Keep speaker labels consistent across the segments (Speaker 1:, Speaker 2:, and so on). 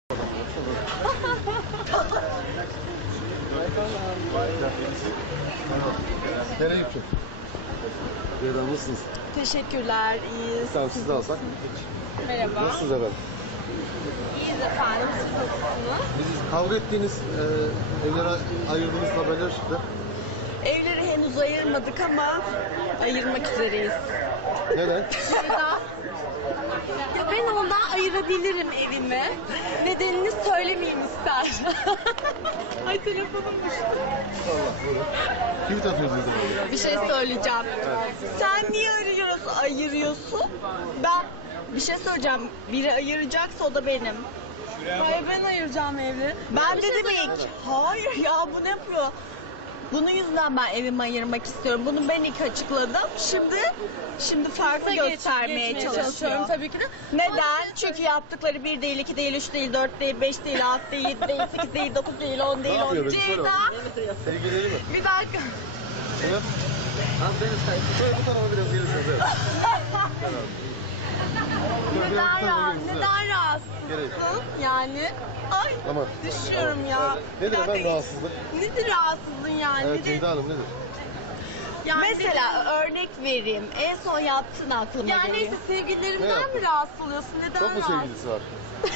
Speaker 1: Nereye gidecek? Ceyda nasılsınız?
Speaker 2: Teşekkürler, iyiyiz.
Speaker 1: Tamam sizi alsak.
Speaker 2: Merhaba.
Speaker 1: Nasılsınız efendim?
Speaker 2: İyiyiz efendim, siz nasılsınız?
Speaker 1: Biz kavga ettiğiniz, evlere ayırdığınız haberler çıktı.
Speaker 2: Evleri henüz ayırmadık ama ayırmak üzereyiz.
Speaker 1: Neden?
Speaker 2: Neden? Ya ben ondan ayırabilirim evimi. Nedenini söylemeyeyim ister. Ay telefonum düştü.
Speaker 1: Allah buyurun. Tweet atıyorsunuz efendim.
Speaker 2: Bir şey söyleyeceğim. Sen niye ayırıyorsun? Ben bir şey söyleyeceğim. Biri ayıracaksa o da benim. Hayır ben ayıracağım evleri. Ben dedim ilk. Hayır ya bu ne yapıyor? Bunun yüzünden ben evimi ayırmak istiyorum. Bunu ben ilk açıkladım. Şimdi farklı göstermeye çalışıyorum tabii ki de. Neden? Çünkü yaptıkları 1 değil, 2 değil, 3 değil, 4 değil, 5 değil, 6 değil, 7 değil, 8 değil, 9 değil, 10 değil, 10 değil. Ceyda.
Speaker 1: Sevgileri mi?
Speaker 2: Bir dakika.
Speaker 1: Evet. Şöyle bu tarafa biraz gelirsiniz. Evet.
Speaker 2: Neden rahatsızsın? Yani ay
Speaker 1: Tamam.
Speaker 2: düşüyorum ya.
Speaker 1: Nedir
Speaker 2: Bir dakika,
Speaker 1: efendim rahatsızlık?
Speaker 2: Nedir rahatsızlığın yani?
Speaker 1: Evet
Speaker 2: Nedir?
Speaker 1: Ceyda Hanım nedir?
Speaker 2: Yani mesela örnek vereyim. En son yaptığın aklıma geliyor.
Speaker 1: Ne
Speaker 2: Neyse sevgililerinden
Speaker 1: yaptın?
Speaker 2: mi rahatsız oluyorsun? Neden
Speaker 1: Çok mu
Speaker 2: rahatsız?
Speaker 1: sevgilisi var?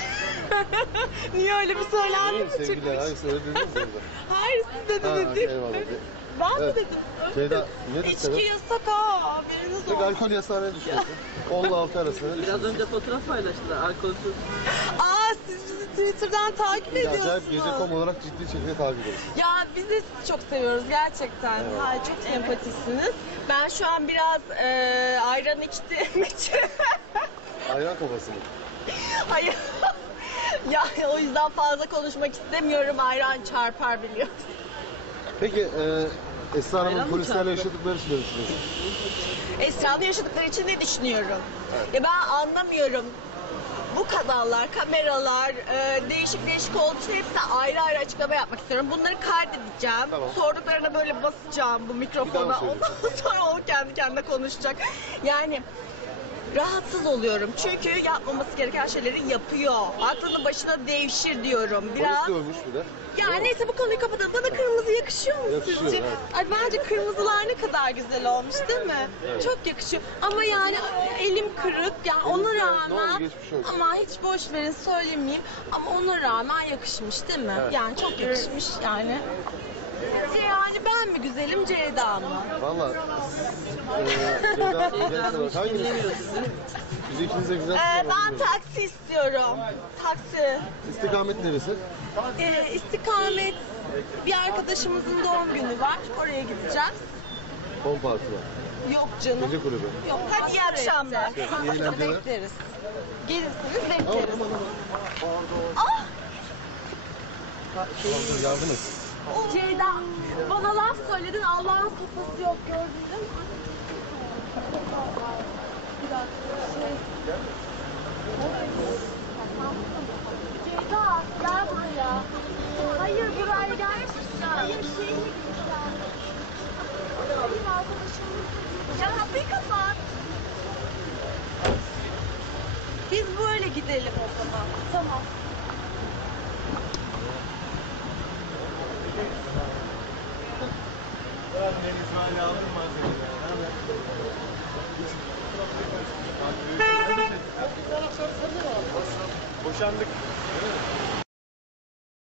Speaker 2: Niye öyle bir söylendi mi
Speaker 1: Sevgililer,
Speaker 2: çıkmış?
Speaker 1: hangisi öyle dediniz mi?
Speaker 2: Hayır siz
Speaker 1: Ha,
Speaker 2: dediniz.
Speaker 1: eyvallah.
Speaker 2: Ben mi
Speaker 1: Evet.
Speaker 2: dedim?
Speaker 1: Ceyda nedir
Speaker 2: İçki
Speaker 1: sebep?
Speaker 2: yasak ha, haberiniz
Speaker 1: Peki
Speaker 2: olsun.
Speaker 1: alkol yasağı ne düşünüyorsun? 10 ile 6 arasında ne
Speaker 3: Biraz
Speaker 1: düşünüyorsun?
Speaker 3: önce fotoğraf paylaştılar alkolsüz.
Speaker 2: Aa siz bizi Twitter'dan takip ediyorsunuz.
Speaker 1: Acayip gece.com olarak ciddi şekilde takip ediyoruz.
Speaker 2: Ya biz de sizi çok seviyoruz gerçekten.
Speaker 1: Evet.
Speaker 2: Ha, çok sempatisiniz. Ben şu an biraz ayran içtiğim için.
Speaker 1: Ayran kafası mı?
Speaker 2: Hayır. Ya o yüzden fazla konuşmak istemiyorum. Ayran çarpar biliyorsun.
Speaker 1: Peki Esra Hanım'ın
Speaker 3: Ayran mı
Speaker 1: polislerle
Speaker 3: çarptı?
Speaker 1: yaşadıkları için ne düşünüyorsun?
Speaker 2: Esra'nın yaşadıkları için ne düşünüyorum? Ya ben anlamıyorum. Bu kanallar, kameralar, değişik değişik olduğu için hepsine ayrı ayrı açıklama yapmak istiyorum. Bunları kaydedeceğim.
Speaker 1: Tamam.
Speaker 2: Sorduklarına böyle basacağım bu
Speaker 1: Bir
Speaker 2: mikrofona.
Speaker 1: daha
Speaker 2: Ondan sonra o kendi kendine konuşacak. Yani rahatsız oluyorum. Çünkü yapmaması gereken şeyleri yapıyor. Aklını başına devşir diyorum. Biraz.
Speaker 1: Polis görmüş bir de.
Speaker 2: Ya
Speaker 1: Değil mi?
Speaker 2: neyse bu konuyu kapatalım. Bana kırmızı yakışıyor mu
Speaker 1: Yakışıyor,
Speaker 2: sizce?
Speaker 1: evet.
Speaker 2: Ay bence kırmızılar ne kadar güzel olmuş değil mi?
Speaker 1: Evet.
Speaker 2: Çok yakışıyor. Ama yani elim kırık. Yani ona
Speaker 1: kırık, ne
Speaker 2: rağmen
Speaker 1: oldu, geçmiş olsun.
Speaker 2: ama hiç boş verin söylemeyeyim. Ama ona rağmen yakışmış değil mi?
Speaker 1: Evet.
Speaker 2: Yani çok yakışmış yani. Sizce yani ben mi güzelim Ceyda mı?
Speaker 1: Valla Ceyda genç olarak hanginiz?
Speaker 3: Dinlemiyor sizi.
Speaker 1: Biz ikiniz de güzel
Speaker 2: Ben taksi istiyorum. Taksi.
Speaker 1: İstikamet neresi?
Speaker 2: İstikamet bir arkadaşımızın doğum günü var. Oraya gideceğiz.
Speaker 1: Home parti var.
Speaker 2: Yok canım.
Speaker 1: Gece kulübü.
Speaker 2: Yok. Hadi iyi akşamlar.
Speaker 1: İyi eğlenceler.
Speaker 2: Bekleriz. Gelirsiniz
Speaker 1: Aman
Speaker 2: bekleriz.
Speaker 1: aman aman.
Speaker 2: Ah!
Speaker 1: Tamam, yardım et.
Speaker 2: Ceyda bana laf söyledin Allah'ın sopası yok gördün değil mi? Bir dakika Ceyda gel buraya. Hayır buraya gel. Hayır şey mi gideceğim? Benim arkadaşımız. Ya kapıyı kapat. Biz böyle gidelim o zaman. Tamam.
Speaker 4: Boşandık.